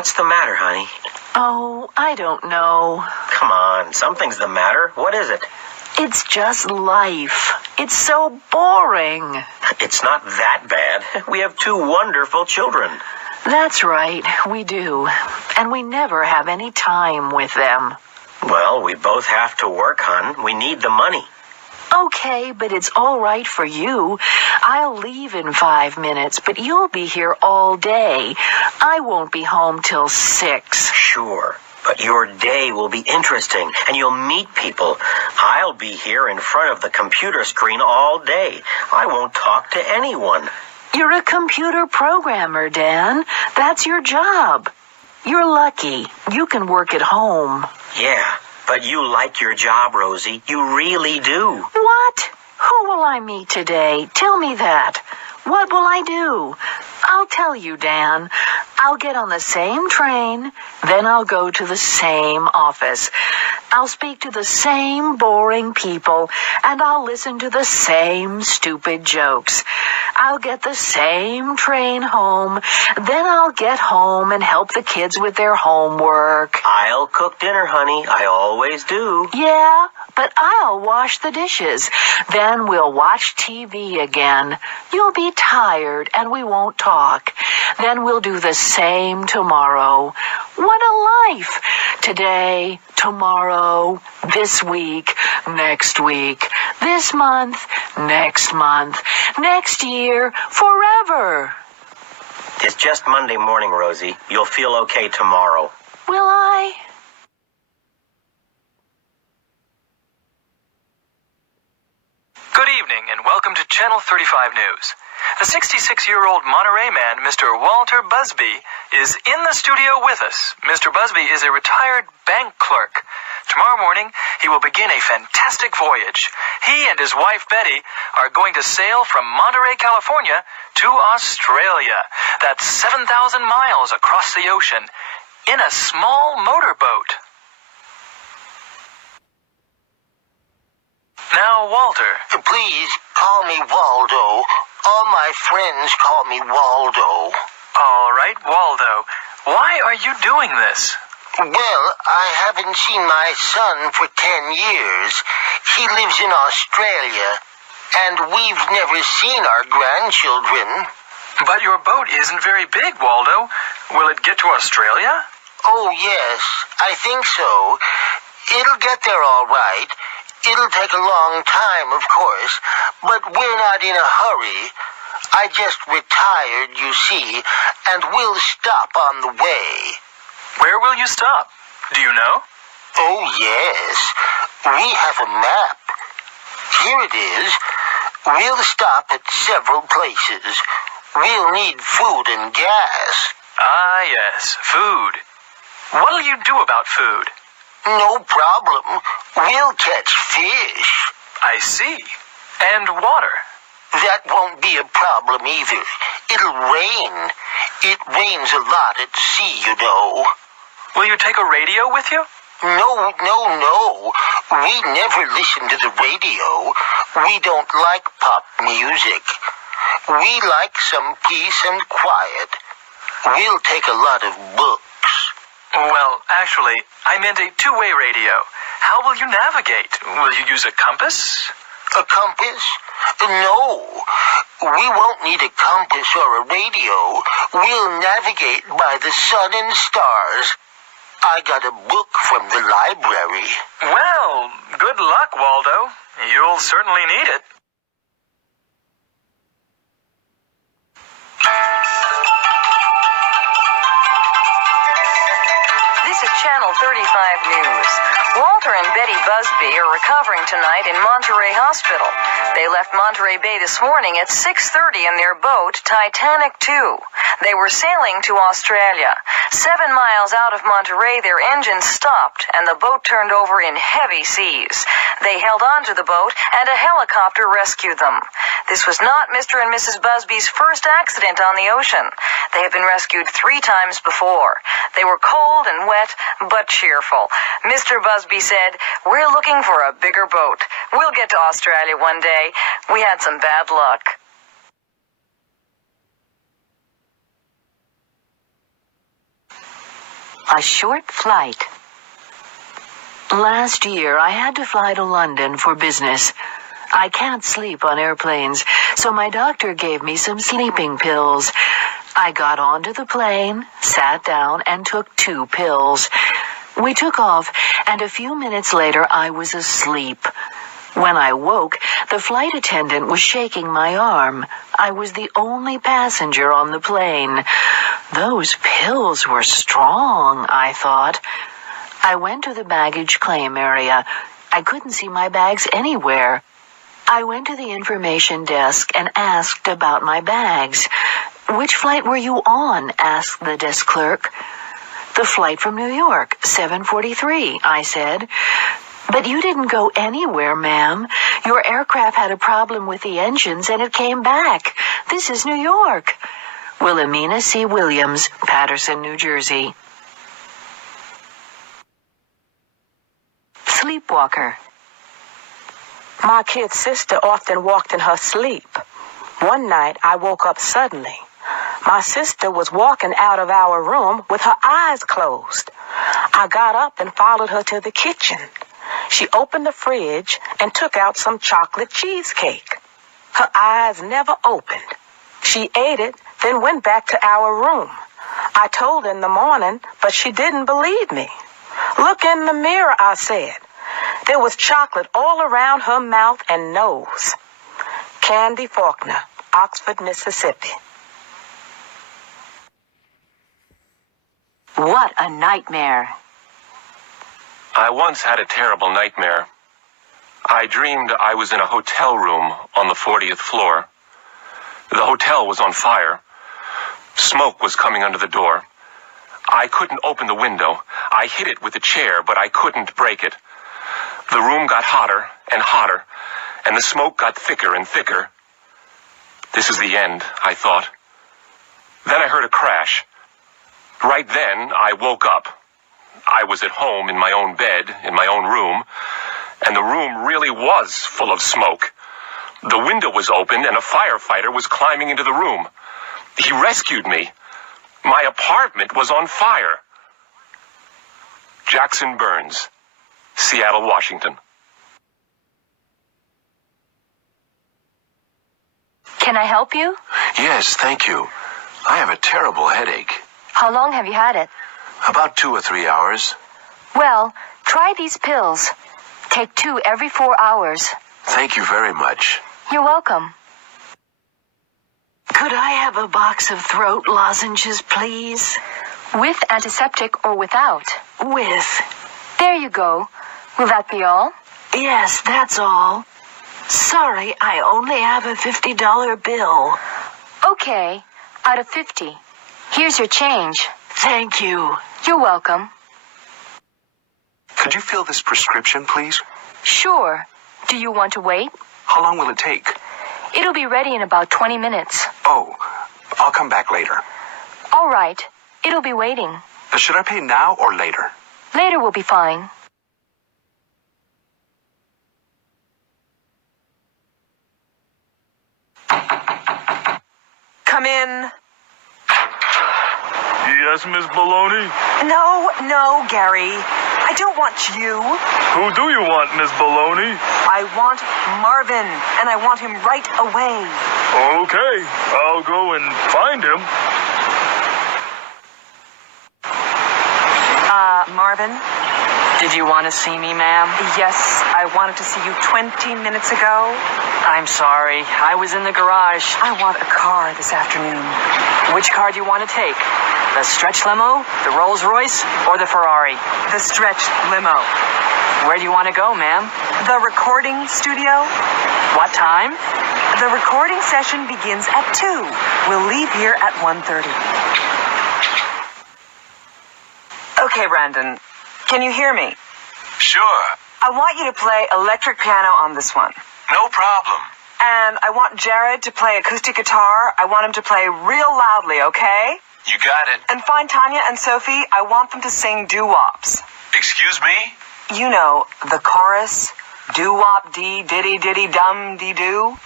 What's the matter, honey? Oh, I don't know. Come on, something's the matter. What is it? It's just life. It's so boring. It's not that bad. We have two wonderful children. That's right, we do. And we never have any time with them. Well, we both have to work, hon. We need the money. Okay, but it's all right for you. I'll leave in 5 minutes, but you'll be here all day. I won't be home till 6. Sure, but your day will be interesting, and you'll meet people. I'll be here in front of the computer screen all day. I won't talk to anyone. You're a computer programmer, Dan. That's your job. You're lucky. You can work at home. Yeah, but you like your job, Rosie. You really do. What? Who will I meet today? Tell me that. What will I do? I'll tell you, Dan. I'll get on the same train, then I'll go to the same office. I'll speak to the same boring people, and I'll listen to the same stupid jokes. I'll get the same train home, then I'll get home and help the kids with their homework. I'll cook dinner, honey. I always do. Yeah, but I'll wash the dishes. Then we'll watch TV again. You'll be tired and we won't talk. Then we'll do the same tomorrow. What a life! Today, tomorrow, this week, next week, this month, next year, forever. It's just Monday morning, Rosie. You'll feel okay tomorrow. Will I? Good evening and welcome to Channel 35 News. The 66-year-old Monterey man, Mr. Walter Busby, is in the studio with us. Mr. Busby is a retired bank clerk. Tomorrow morning, he will begin a fantastic voyage. He and his wife, Betty, are going to sail from Monterey, California to Australia. That's 7,000 miles across the ocean in a small motorboat. Now, Walter. Please call me Waldo. All my friends call me Waldo. All right, Waldo. Why are you doing this? Well, I haven't seen my son for 10 years. He lives in Australia, and we've never seen our grandchildren. But your boat isn't very big, Waldo. Will it get to Australia? Oh, yes, I think so. It'll get there all right. It'll take a long time, of course, but we're not in a hurry. I just retired, you see, and we'll stop on the way. Where will you stop? Do you know? Oh, yes. We have a map. Here it is. We'll stop at several places. We'll need food and gas. Ah, yes, food. What'll you do about food? No problem. We'll catch fish. I see. And water. That won't be a problem either. It'll rain. It rains a lot at sea, you know. Will you take a radio with you? No. We never listen to the radio. We don't like pop music. We like some peace and quiet. We'll take a lot of books. Well, actually, I meant a two-way radio. How will you navigate? Will you use a compass? A compass? No. We won't need a compass or a radio. We'll navigate by the sun and stars. I got a book from the library. Well, good luck, Waldo. You'll certainly need it. This is Channel 35 News. Walter and Betty Busby are recovering tonight in Monterey Hospital. They left Monterey Bay this morning at 6:30 in their boat, Titanic II. They were sailing to Australia. 7 miles out of Monterey, their engine stopped, and the boat turned over in heavy seas. They held on to the boat, and a helicopter rescued them. This was not Mr. and Mrs. Busby's first accident on the ocean. They have been rescued 3 times before. They were cold and wet, but cheerful. Mr. Busby said, "We're looking for a bigger boat. We'll get to Australia one day. We had some bad luck." A short flight. Last year, I had to fly to London for business. I can't sleep on airplanes, so my doctor gave me some sleeping pills. I got onto the plane, sat down, and took 2 pills. We took off, and a few minutes later, I was asleep. When I woke, the flight attendant was shaking my arm. I was the only passenger on the plane. Those pills were strong, I thought. I went to the baggage claim area. I couldn't see my bags anywhere. I went to the information desk and asked about my bags. "Which flight were you on?" asked the desk clerk. "The flight from New York, 7:43, I said. "But you didn't go anywhere, ma'am. Your aircraft had a problem with the engines and it came back. This is New York." Wilhelmina C. Williams, Paterson, New Jersey. Sleepwalker. My kid sister often walked in her sleep. One night, I woke up suddenly. My sister was walking out of our room with her eyes closed. I got up and followed her to the kitchen. She opened the fridge and took out some chocolate cheesecake. Her eyes never opened. She ate it, then went back to our room. I told her in the morning, but she didn't believe me. "Look in the mirror," I said. There was chocolate all around her mouth and nose. Candy Faulkner, Oxford, Mississippi. What a nightmare. I once had a terrible nightmare. I dreamed I was in a hotel room on the 40th floor. The hotel was on fire. Smoke was coming under the door. I couldn't open the window. I hit it with a chair, but I couldn't break it. The room got hotter and hotter, and the smoke got thicker and thicker. This is the end, I thought. Then I heard a crash. Right then, I woke up. I was at home in my own bed, in my own room, and the room really was full of smoke. The window was open, and a firefighter was climbing into the room. He rescued me. My apartment was on fire. Jackson Burns, Seattle, Washington. Can I help you? Yes, thank you. I have a terrible headache. How long have you had it? About 2 or 3 hours. Well, try these pills. Take 2 every 4 hours. Thank you very much. You're welcome. Could I have a box of throat lozenges, please? With antiseptic or without? With. There you go. Will that be all? Yes, that's all. Sorry, I only have a $50 bill. Okay, out of 50. Here's your change. Thank you. You're welcome. Could you fill this prescription, please? Sure. Do you want to wait? How long will it take? It'll be ready in about 20 minutes. Oh, I'll come back later. All right. It'll be waiting. Should I pay now or later? Later will be fine. Come in. Yes, Miss Baloney? No, Gary. I don't want you. Who do you want, Miss Baloney? I want Marvin, and I want him right away. Okay, I'll go and find him. Marvin? Did you want to see me, ma'am? Yes, I wanted to see you 20 minutes ago. I'm sorry. I was in the garage. I want a car this afternoon. Which car do you want to take? The stretch limo, the Rolls Royce, or the Ferrari? The stretch limo. Where do you want to go, ma'am? The recording studio. What time? The recording session begins at 2. We'll leave here at 1:30. Okay, Brandon. Can you hear me? Sure. I want you to play electric piano on this one. No problem. And I want Jared to play acoustic guitar. I want him to play real loudly, okay? You got it. And find Tanya and Sophie. I want them to sing doo-wops. Excuse me? You know, the chorus. Doo-wop, dee, diddy, diddy, dum, dee, doo.